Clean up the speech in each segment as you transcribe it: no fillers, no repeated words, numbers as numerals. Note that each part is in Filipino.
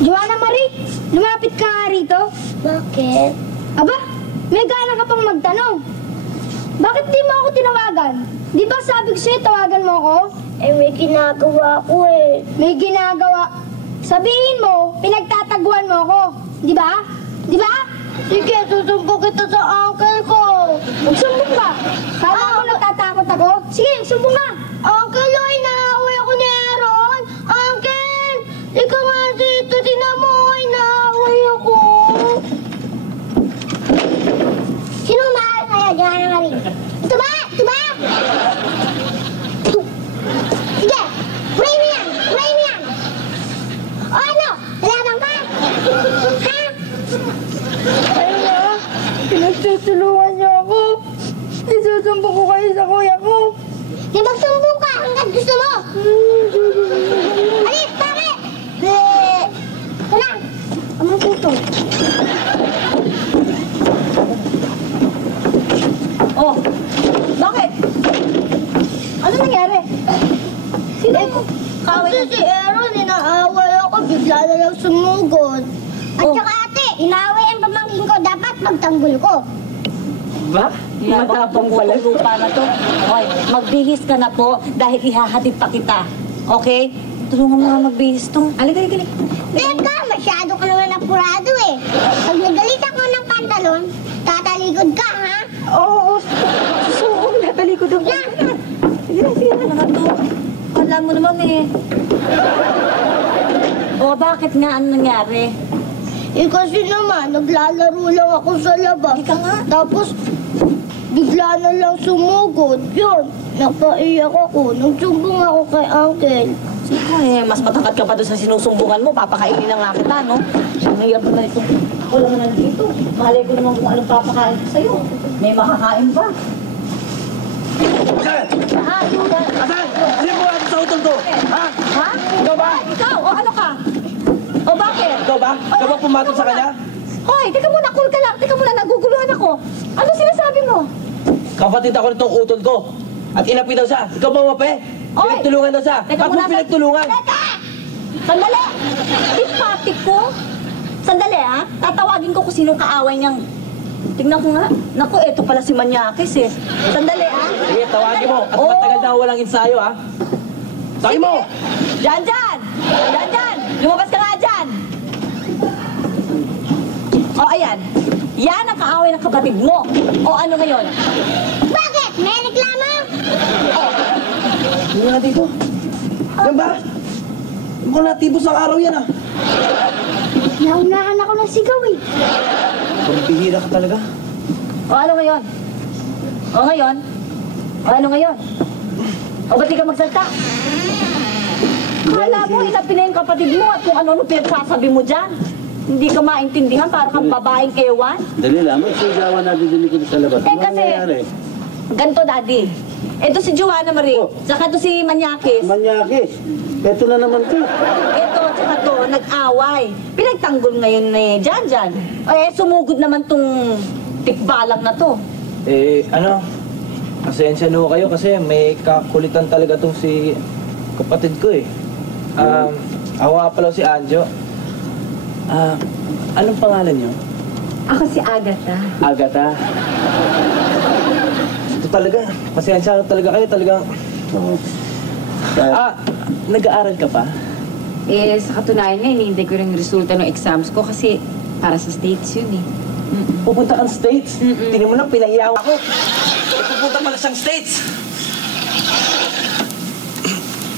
Joanna Marie, lumapit ka nga rito. Bakit? Aba, may gana ka pang magtanong. Bakit di mo ako tinawagan? Di ba sabi ko sa'yo tawagan mo ako? Eh, may ginagawa ko eh. May ginagawa. Sabihin mo, pinagtataguan mo ako. Di ba? Di ba? Sige, susumpo kita sa uncle ko. Magsumbong ka. Kala mo natatakot ako? Sige, sumbong ka. Uncle, ay naaway ako ni Aaron. Uncle, ikaw nga dito, tinamo, ay naaway ako. Sino mahal kaya, Joanna Marie? Ito ba? Ito ba? Sige, pray mo yan, pray mo yan. O ano, laban ka? Ha? Ayun na, pinagtutulungan niyo ako. Isusumbong ko kayo sa kuya ko. Di magsumbong ka hanggang gusto mo. Alis, bakit? Ito na, amang puto. Oh, bakit? Ano nangyari? Sino ko? Kasi si Aaron, inaaway ako, bigla na lang sumugod. At saka ate, inaaway ang pamangkin ko, dapat magtanggol ko. Ba? Matapang pala lupa na to. Hoy, magbihis ka na po dahil ihahatid pa kita. Okay? Tulungan mo nga magbihis to. Halika. Teka, masyado ka naman apurado eh. Pag nagalit ako ng pantalon, tatalikod ka, ha? Oo, susuong natalikod ako. Na! Sige na naman to. Kala mo naman eh. O, bakit nga? Ano nangyari? Eh kasi naman, naglalaro lang ako sa labas. Ika nga. Tapos, bigla na lang sumugod. Yun, napaiyak ako. Nagsumbong ako kay uncle. Siko eh, mas matangkat ka pa doon sa sinusumbungan mo. Papakainin na nga kita, no? Ang hirap na ito. Ako lang na nandito. Malay ko naman kung anong papakain ko sa'yo. May makakain pa. Asan? Asan? Alin mo ako sa utol ko? Ha? Ha? Ikaw ba? Ikaw? O ano ka? O bakit? Ikaw ba? Ikaw ba pumatol sa kanya? Hoy, teka muna, cool ka lang. Teka muna, naguguluhan ako. Ano sinasabi mo? Kapatid ako nitong utol ko. At inapi daw siya. Ikaw ba mape? Oy! Pinagtulungan daw siya. Teka Ba't mo muna, pinagtulungan? Teka! Sandali! Tipatik ko? Sandali, ha? Tatawagin ko kung sinong kaaway niyang... Tingnan ko nga. Naku, eto pala si Manyakis, eh. Sandali, ha? Sige, tawagin mo. At Oo. matagal na walang ensayo, ha? Tawagin mo! Diyan! Diyan! Lumabas ka nga dyan! O, ayan. Yan ang kaaway ng kapatid mo. O, ano ngayon? Bakit? May reklamo? Hindi nga dito. Yan ba? Mukhang natibos ang araw yan, ha? Naunahan ako ng sigaw eh. Pambihira ka talaga. O, ano ngayon? O, ngayon? O, ano ngayon? O, ba't di ka magsalta? Kala mo, inapin na yung kapatid mo at kung ano-ano pinagsasabi mo dyan. Hindi ka maintindihan, para kang babaeng ewan. Dali lang, may sigawan natin din sa labas. Eh, kasi, ganito, Daddy. Ito si Joanna Marie, Oh. saka ito si Manyakis. Manyakis. Ito na naman to. Ito, tsaka to, nag-away. Pinagtanggol ngayon ni Janjan. Eh, sumugod naman tong tikbalang na to. Eh, ano? Pasensya na ho kayo kasi may kakulitan talaga tong si kapatid ko eh. Ako nga pala si Anjo. Anong pangalan niyo? Ako si Agatha. Agatha. Ito talaga. Pasensya na talaga kayo. Talagang... nag-aaral ka pa? Eh, sa katunayan nga, hinihintay ko yung resulta ng exams ko kasi para sa states yun eh. Pupunta kang States? Tingnan mo na, pinahiyaw ako. Pupunta pala siyang States.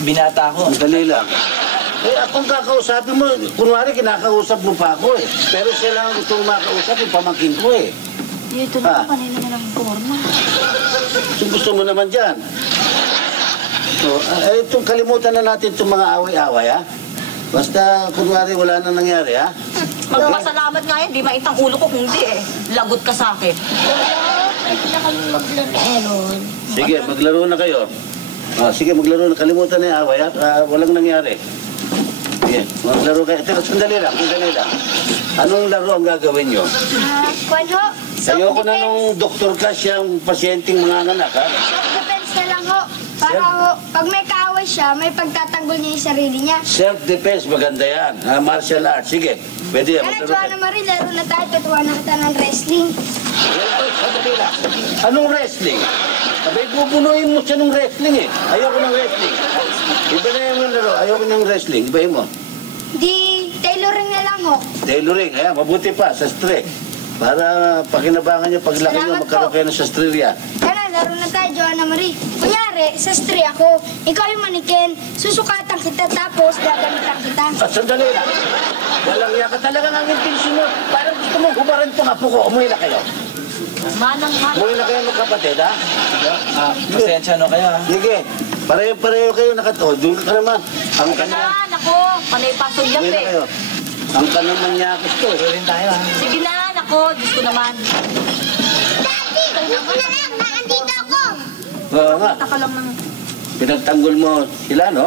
Binata ako. Dali lang. Eh, akong kakausapin mo, kunwari kinakausap mo pa ako eh. Pero siya lang itong makausap, yung pamangkin ko eh. Ito na, kanina na lang forma. So, gusto mo naman dyan. So, itong kalimutan na natin itong mga away-away, ha? Basta, kunwari, wala na nangyari, ha? Magpasalamat nga yan, di maitang ulo ko kung di eh. Lagot ka sa akin. Pwede na kami maglaro. Sige, maglaro na kayo. Sige, maglaro na. Kalimutan na yung away, ha? Walang nangyari. Sige, maglaro kayo. Teka, sandali lang. Anong laro ang gagawin nyo? Kwan ho. Ayoko na nung doktor ka siyang pasyenteng mga anak, ha? Self-defense na lang ho. Para ho, pag may kaaway siya, may pagtatanggol niya yung sarili niya. Self-defense, maganda yan. Martial arts. Sige, pwede yan. Kaya Joanna Marie, laro na tayo. Tutuwa na kita ng wrestling. Sandali lang. Anong wrestling? Sabay, bubunuin mo siya ng wrestling eh. Ayoko ng wrestling. Iba na yung laro. Ayoko ng wrestling. Ibahin mo. Di, tailoring na lang ho. Tailoring, ayan, mabuti pa, sastre. Para pakinabangan niyo, paglaki niyo, Salamat magkaroon po. kayo ng sastreria. Tara, laro na tayo, Joanna Marie. Kunyari, sastre ako. Ikaw yung manikin. Susukatan kita, tapos gagamitan kita. Sandali lang. Walang yaka talaga ng intensyon mo. Parang gusto mong hubaran itong apo ko. Umuwi na kayo. Manang-manang. Umuwi na kayo magkapatid, ha? Pasensya no kayo, ha? Sige. Pareho-pareho kayo nakataon. Doon ka naman. Ang Sige kanya. na, nako. Panay pasok yan, Umuwi na eh. kayo. Ang kanang manyakis to. Rin tayo, ha? Sige na, nako. Diyos ko naman. Daddy, ako na lang. Nandito ako. Oo nga. Taka lang ng... Pinagtanggol mo sila, no?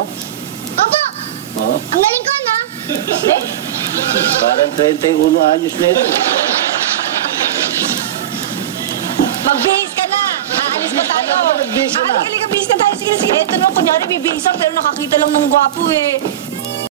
Opo. Oo. Ang galing ko, no? Eh? Parang 31 anyos na ito. Magbihis ka na! Aalis pa tayo! Ano ba nagbihis ka na? Halika, bihis na tayo. Sige. Eto naman, kunyari bibihis ako, pero nakakita lang ng gwapo eh.